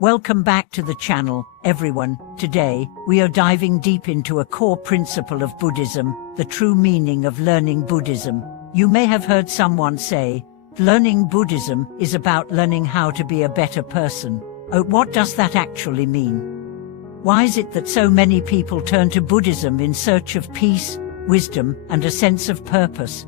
Welcome back to the channel, everyone. Today, we are diving deep into a core principle of Buddhism, the true meaning of learning Buddhism. You may have heard someone say, learning Buddhism is about learning how to be a better person. Oh, what does that actually mean? Why is it that so many people turn to Buddhism in search of peace, wisdom, and a sense of purpose?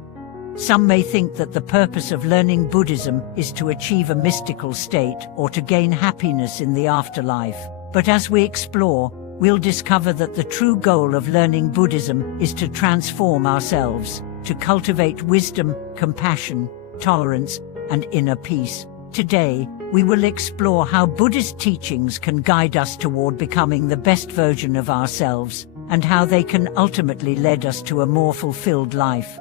Some may think that the purpose of learning Buddhism is to achieve a mystical state or to gain happiness in the afterlife. But as we explore, we'll discover that the true goal of learning Buddhism is to transform ourselves, to cultivate wisdom, compassion, tolerance, and inner peace. Today, we will explore how Buddhist teachings can guide us toward becoming the best version of ourselves, and how they can ultimately lead us to a more fulfilled life.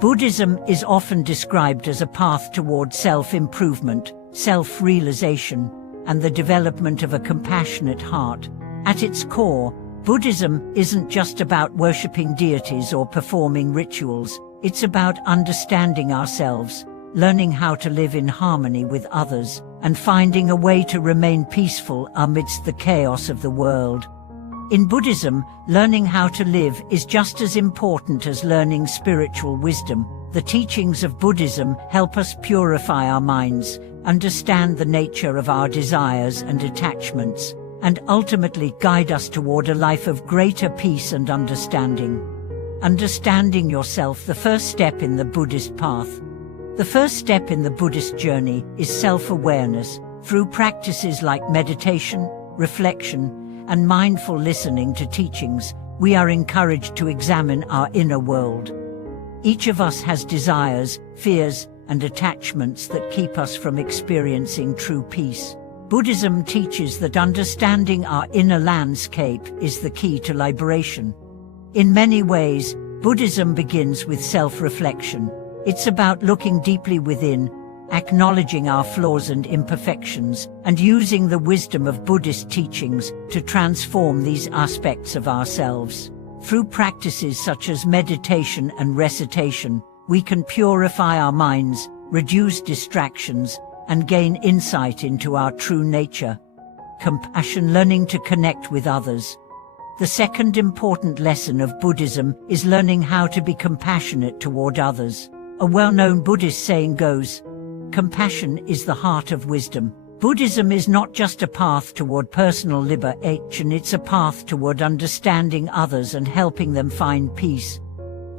Buddhism is often described as a path toward self-improvement, self-realization, and the development of a compassionate heart. At its core, Buddhism isn't just about worshipping deities or performing rituals. It's about understanding ourselves, learning how to live in harmony with others, and finding a way to remain peaceful amidst the chaos of the world. In Buddhism, learning how to live is just as important as learning spiritual wisdom. The teachings of Buddhism help us purify our minds, understand the nature of our desires and attachments, and ultimately guide us toward a life of greater peace and understanding. Understanding yourself, the first step in the Buddhist path. The first step in the Buddhist journey is self-awareness. Through practices like meditation, reflection, and mindful listening to teachings, we are encouraged to examine our inner world. Each of us has desires, fears, and attachments that keep us from experiencing true peace. Buddhism teaches that understanding our inner landscape is the key to liberation. In many ways, Buddhism begins with self-reflection. It's about looking deeply within, acknowledging our flaws and imperfections, and using the wisdom of Buddhist teachings to transform these aspects of ourselves. Through practices such as meditation and recitation, we can purify our minds, reduce distractions, and gain insight into our true nature. Compassion, learning to connect with others. The second important lesson of Buddhism is learning how to be compassionate toward others. A well-known Buddhist saying goes, "Compassion is the heart of wisdom." Buddhism is not just a path toward personal liberation, it's a path toward understanding others and helping them find peace.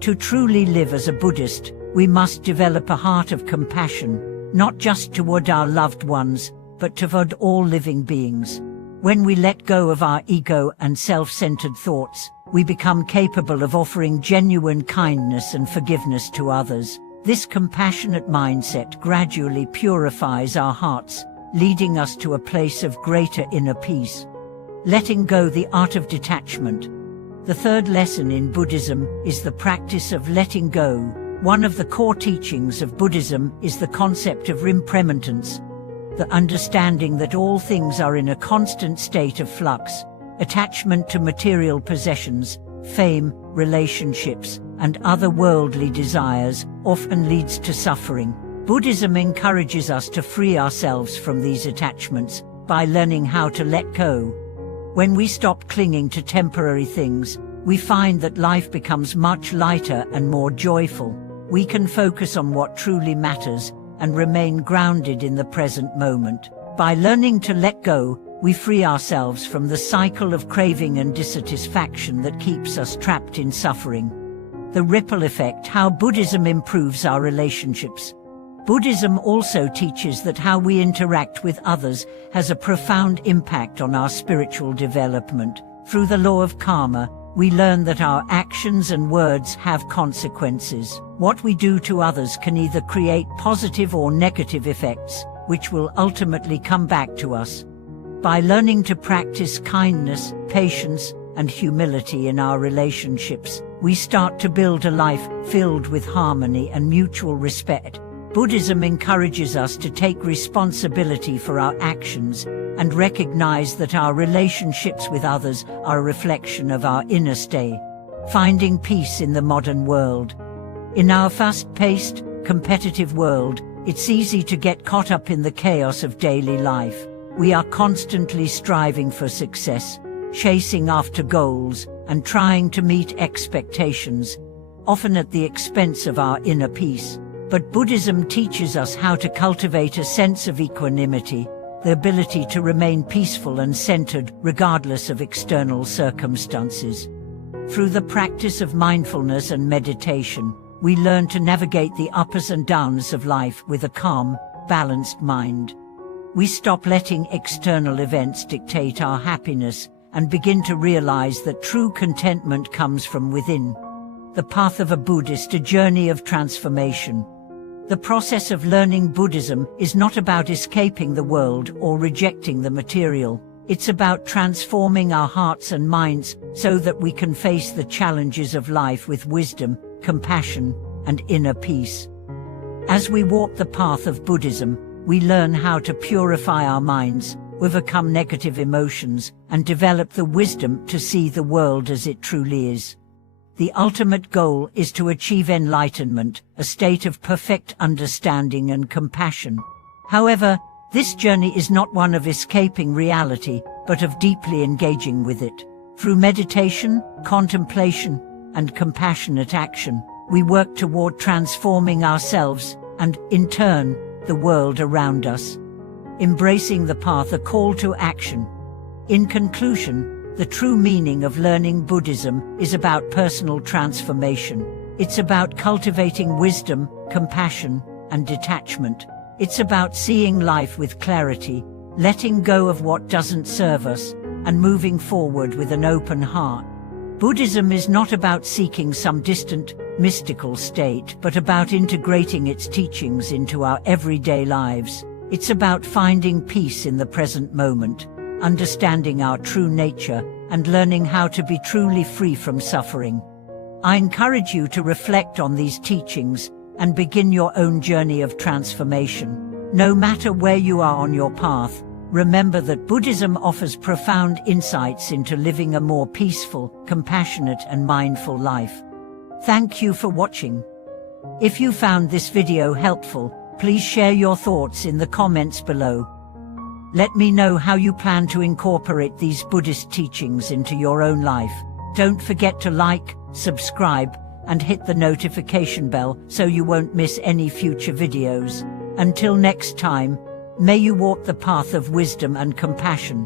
To truly live as a Buddhist, we must develop a heart of compassion, not just toward our loved ones, but toward all living beings. When we let go of our ego and self-centered thoughts, we become capable of offering genuine kindness and forgiveness to others. This compassionate mindset gradually purifies our hearts, leading us to a place of greater inner peace. Letting go, the art of detachment. The third lesson in Buddhism is the practice of letting go. One of the core teachings of Buddhism is the concept of impermanence, the understanding that all things are in a constant state of flux. Attachment to material possessions, fame, relationships, and other worldly desires often leads to suffering. Buddhism encourages us to free ourselves from these attachments by learning how to let go. When we stop clinging to temporary things, we find that life becomes much lighter and more joyful. We can focus on what truly matters and remain grounded in the present moment. By learning to let go, we free ourselves from the cycle of craving and dissatisfaction that keeps us trapped in suffering. The ripple effect, how Buddhism improves our relationships. Buddhism also teaches that how we interact with others has a profound impact on our spiritual development. Through the law of karma, we learn that our actions and words have consequences. What we do to others can either create positive or negative effects, which will ultimately come back to us. By learning to practice kindness, patience, and humility in our relationships, we start to build a life filled with harmony and mutual respect. Buddhism encourages us to take responsibility for our actions and recognize that our relationships with others are a reflection of our inner state. Finding peace in the modern world. In our fast-paced, competitive world, it's easy to get caught up in the chaos of daily life. We are constantly striving for success, chasing after goals, and trying to meet expectations, often at the expense of our inner peace. But Buddhism teaches us how to cultivate a sense of equanimity, the ability to remain peaceful and centered regardless of external circumstances. Through the practice of mindfulness and meditation, we learn to navigate the ups and downs of life with a calm, balanced mind. We stop letting external events dictate our happiness and begin to realize that true contentment comes from within. The path of a Buddhist, a journey of transformation. The process of learning Buddhism is not about escaping the world or rejecting the material. It's about transforming our hearts and minds so that we can face the challenges of life with wisdom, compassion, and inner peace. As we walk the path of Buddhism, we learn how to purify our minds, overcome negative emotions, and develop the wisdom to see the world as it truly is. The ultimate goal is to achieve enlightenment, a state of perfect understanding and compassion. However, this journey is not one of escaping reality, but of deeply engaging with it. Through meditation, contemplation, and compassionate action, we work toward transforming ourselves and, in turn, the world around us. Embracing the path, a call to action. In conclusion, the true meaning of learning Buddhism is about personal transformation. It's about cultivating wisdom, compassion, and detachment. It's about seeing life with clarity, letting go of what doesn't serve us, and moving forward with an open heart. Buddhism is not about seeking some distant, mystical state, but about integrating its teachings into our everyday lives. It's about finding peace in the present moment, understanding our true nature, and learning how to be truly free from suffering. I encourage you to reflect on these teachings and begin your own journey of transformation. No matter where you are on your path, remember that Buddhism offers profound insights into living a more peaceful, compassionate, and mindful life. Thank you for watching. If you found this video helpful, please share your thoughts in the comments below. Let me know how you plan to incorporate these Buddhist teachings into your own life. Don't forget to like, subscribe, and hit the notification bell so you won't miss any future videos. Until next time, may you walk the path of wisdom and compassion.